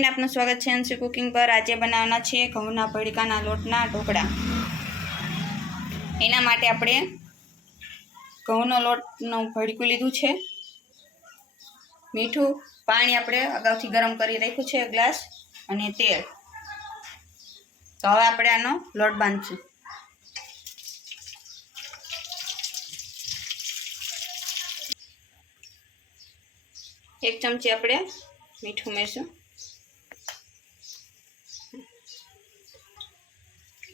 Friend, आपનું સ્વાગત છે Anshu cooking પર। આજે બનાવવાના છે ઘઉંના ભડકાના લોટના ઢોકળા। એના માટે આપણે ઘઉંનો લોટનું ભડકું લીધું છે, મીઠું, પાણી આપણે અગાઉથી ગરમ કરી રાખ્યું છે ગ્લાસ, અને તેલ। તો હવે આપણે આનો લોટ બાંધશું। એક ચમચી આપણે મીઠું ઉમેરશું।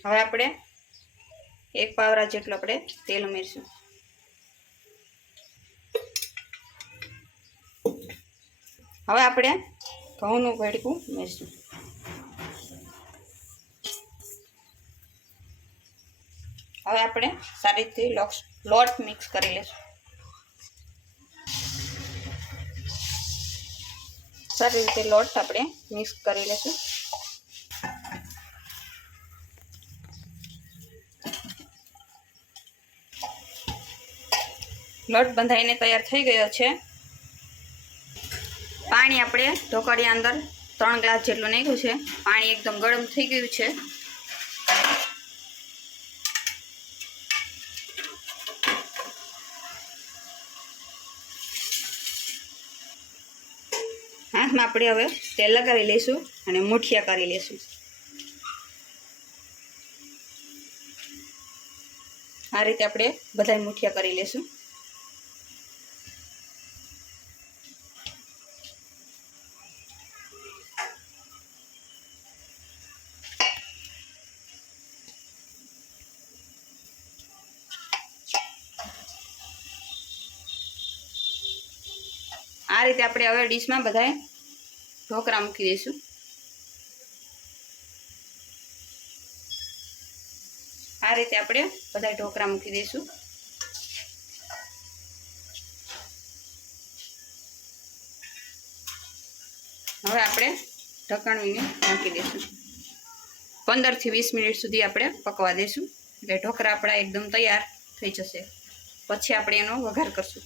હવે આપણે એક પાવરા જેટલું આપણે તેલ ઉમેરશું। હવે આપણે ઘઉંનું ભડકું ઉમેરશું। હવે આપણે સારી રીતે લોટ મિક્સ કરી લઈશું। સારી રીતે લોટ આપણે મિક્સ કરી લઈશું। લોટ બંધાઈને તૈયાર થઈ ગયો છે। પાણી આપણે ઢોકળિયા અંદર 3 ગ્લાસ જેટલું નાખ્યું છે। પાણી એકદમ ગરમ થઈ ગયું છે। હાથમાં આપણે હવે તેલ લગાવી લઈશું અને મુઠિયા કરી લઈશું। આ રીતે આપણે બધા મુઠિયા કરી લઈશું। આ રીતે આપણે હવે ડીશમાં બધાય ઢોકળા મૂકી દઈશું। આ રીતે આપણે બધાય ઢોકળા મૂકી દઈશું। હવે આપણે ઢાંકણીને ઢાંકી દઈશું। 15 થી 20 મિનિટ સુધી આપણે પકવા દઈશું, એટલે ઢોકળા આપણા એકદમ તૈયાર થઈ જશે। પછી આપણે એનો વઘાર કરશું।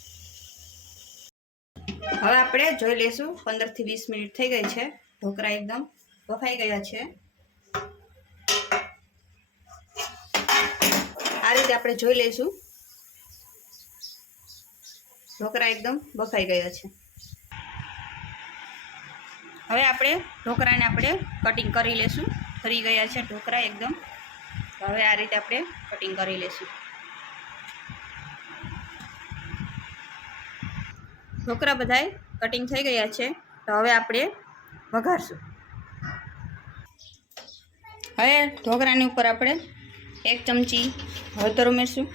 હવે આપણે જોઈ લઈશું 15 થી 20 મિનિટ થઈ ગઈ છે। ઢોકળા એકદમ બફાઈ ગયા છે। આ રીતે આપણે જોઈ લઈશું ઢોકળા એકદમ બફાઈ ગયા છે। હવે આપણે ઢોકળાને આપણે કટિંગ કરી લઈશું। ફરી ગયા છે ઢોકળા એકદમ। હવે આ રીતે આપણે કટિંગ કરી લઈશું। ઢોકળા બધાય કટિંગ થઈ ગયા છે। તો હવે આપણે વઘારશું। હવે ઢોકળાની ઉપર આપણે 1 ચમચી હળદર ઉમેરશું,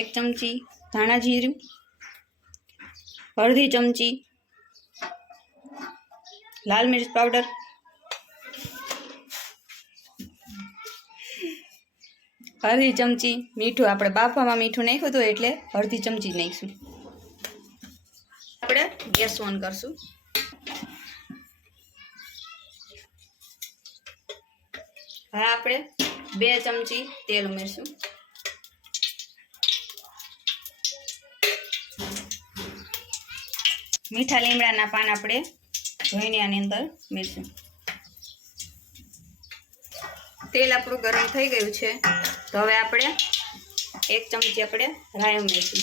1 ચમચી ધાણા જીરું, અડધી ચમચી લાલ મિર્ચ પાવડર, અડધી ચમચી મીઠું। આપણે બાફામાં મીઠું નાખ્યું હતું એટલે અડધી ચમચી નાખીશું। આપણે ગેસ ઓન કરશું। હવે આપણે 2 ચમચી તેલ ઉમેરશું। મીઠા લીમડાના પાન આપણે ધોઈને આની અંદર ઉમેરશું। તેલ આપણું ગરમ થઈ ગયું છે। તો હવે આપણે 1 ચમચી આપણે રાઈ ઉમેરશું,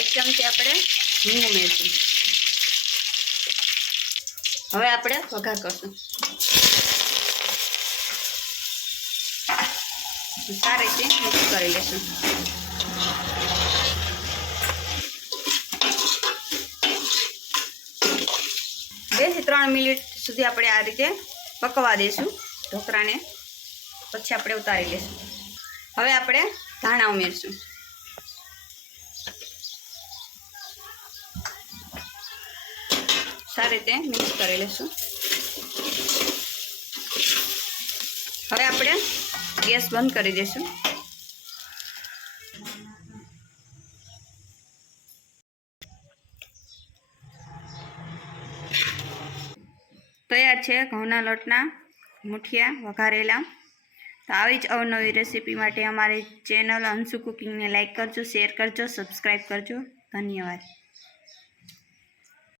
1 ચમચી આપણે હિંગ ઉમેરશું। હવે આપણે વઘાર કરશું। સારી રીતે મિક્સ કરી લઈશું। 2 થી 3 મિનિટ સુધી આપણે આ રીતે પકવા દઈશું ઢોકળાને। પછી આપણે ઉતારી લઈશું। હવે આપણે ધાણા ઉમેરશું। સારી રીતે મિક્સ કરી લઈશું। હવે આપણે ગેસ બંધ કરી દઈશું। તૈયાર છે ઘઉંના લોટના મુઠિયા વઘારેલા। તો આવી જ અવનવી રેસીપી માટે અમારી ચેનલ અંશુ કુકિંગને લાઈક કરજો, શેર કરજો, સબસ્ક્રાઈબ કરજો। ધન્યવાદ।